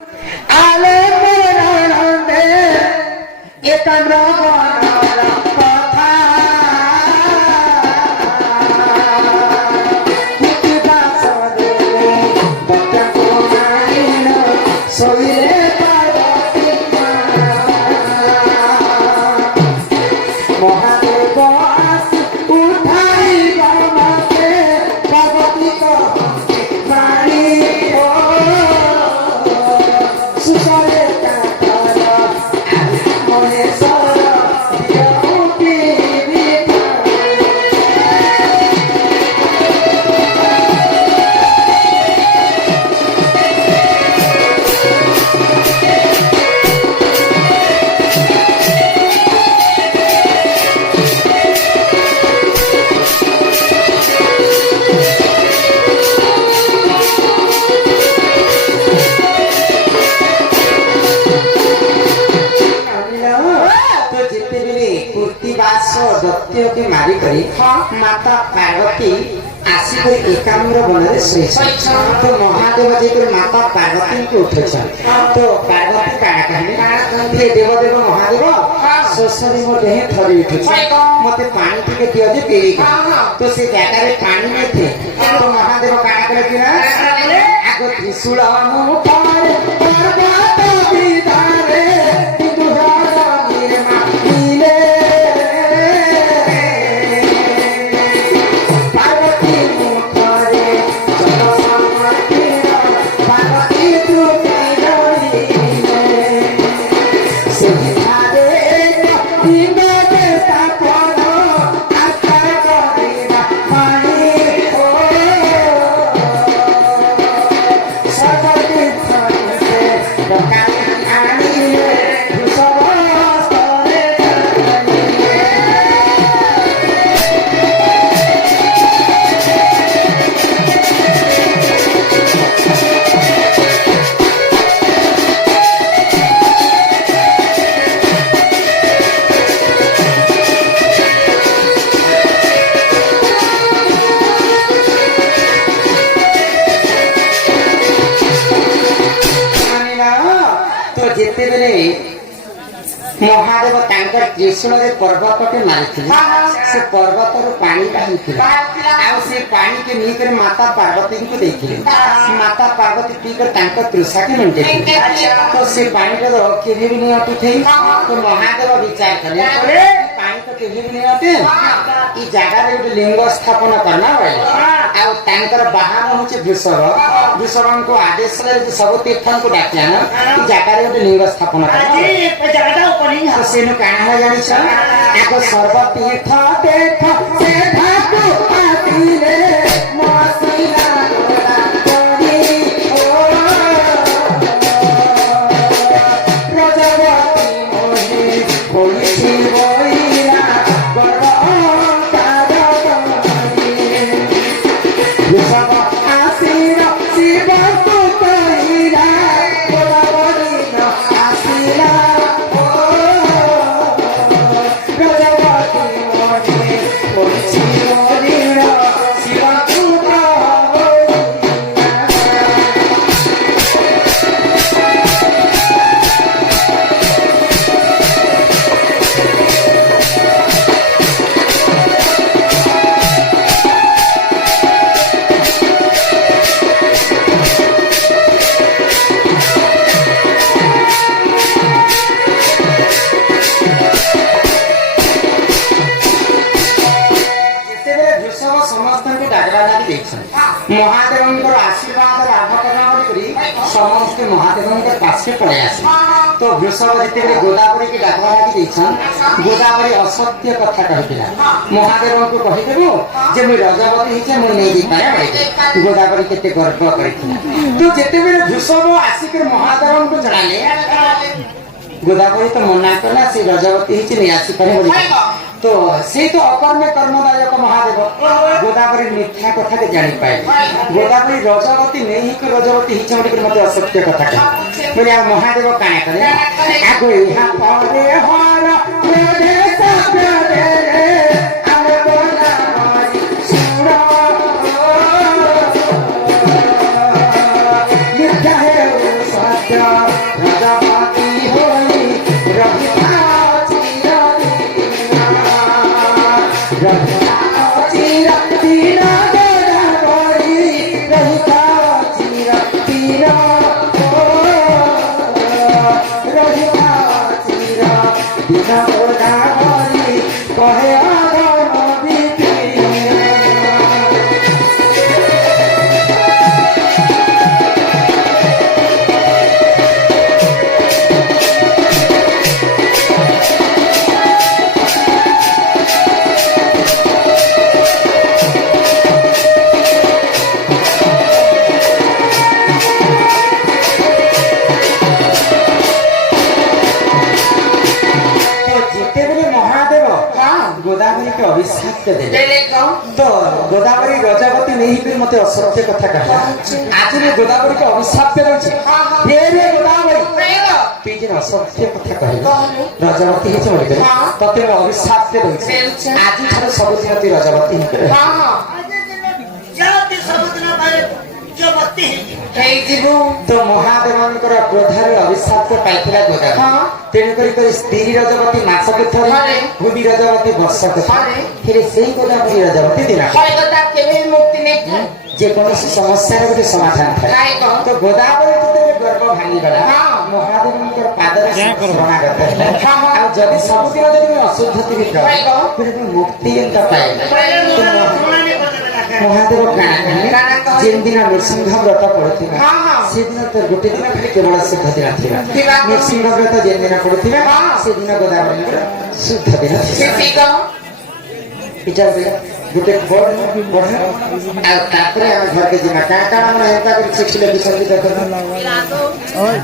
আলে পুরাণে একাগ্র বলার কথা শরীরে মহাদেব উঠাই বাবাকে ভগবতী প্রাণী সুসরে মনে সর दत्य के मारी करी माता पार्वती आसिक एकाम्र वन तो महादेव जी माता पार्वती को उठे तो पार्वती काना कहले देवदेव महादेव शोषरी मो देह थरी उठे मते पानी टिके दियो जे पीली तो से जगह रे पानी में थे तो महादेव काना करे कि ना आगो त्रिशूल मुठार पर्वत विदारे महादेव त्रिशूल पर्वत के मारी से पर्वत पानी से पानी के नीकर माता पार्वती को देखिए माता पार्वती पीकर तृषा के मिटे तो से पानी को केहे भी नहीं अटू थे तो महादेव विचार करे पानी तो केहे भी नहीं अटे ई जगह रे लिंग स्थापन करना आउ तांकर बाहर होचे वृषभ को आदेश रे सब तीर्थन को डाकिया ना ई जगह रे लिंग स्थापन करना सेनु काना जानी छ आको सर्वतीर्थ देख से धातु आतिले मसिला करी ओ प्रजापति मोहि होई बोइरा गर्व तारकमणि विषम आसीर शिव सुतईरा कोलावरी न आसीरा महादेव आशीर्वाद लाभ करने समस्त महादेव पास पड़े आसे तो वृषभ जिते गोदावरी की डाकवा लगी गोदावरी असत्य कथा कहला महादेव को कहीदेबू जे मुझे रजवती मुझे गोदावरी केते गर्व कर तो जिते वृषभ आसिक महादेव को जनाले गोदावरी तो मना कला से रजवती नहीं आसी तो से तो अकर्म कर्मदायक महादेव गोदावरी मिथ्या कथा के जानी पाए गोदावरी रजवती नहीं कि रजवती ही मत असत्य कथा बोले महादेव काना करे आगो यहाँ परे हर प्रदेश आरे बोला सुर मिथ्या है सत्य ଗୋଦାବରୀ କହେ ଅଗମୀ गोदावरी के अभिशाप के देले तो गोदावरी रजावती नहीं भी मते असत्य कथा कहला आज ने गोदावरी के अभिशाप के रहछि फेरे गोदावरी तू जे असत्य कथा कहला रजावती हे चले गेल तते अभिशाप के रहछि आज थारे सब दिन ती रजावती हे हां हां जाति सब दिन भाई जबती हे जीवो तो महादेवनकर क्रोधरे अभिशाप पाइथिला गोदावरी हां तेणु करी स्त्री रजवती मास के थरे भूमि रजवती वर्ष के थरे फिर सेही गोदावरी रजवती दिन कोई गोदा केबे मुक्ति नहीं जे कोनोसी समस्या रे समाधान थाए तो गोदावरी तो गर्भ भांगी गला महादेवनकर पादर शरणागत है आ जदि सब दिन जदि अशुद्धति भी फिर मुक्ति एंता पाए महादेव गाना जेन दिन नृसिंह व्रत पड़ुथिबा से दिन तो गोटे दिन खाली केवल शुद्ध दिन थिबा नृसिंह व्रत जेन दिन पड़ुथिबा से दिन गोदावरी शुद्ध दिन थिबा इटा गोटे बड़ आ तापरे हम घर के जिमा का का हम एता कर शिक्षले विषय देखो ओय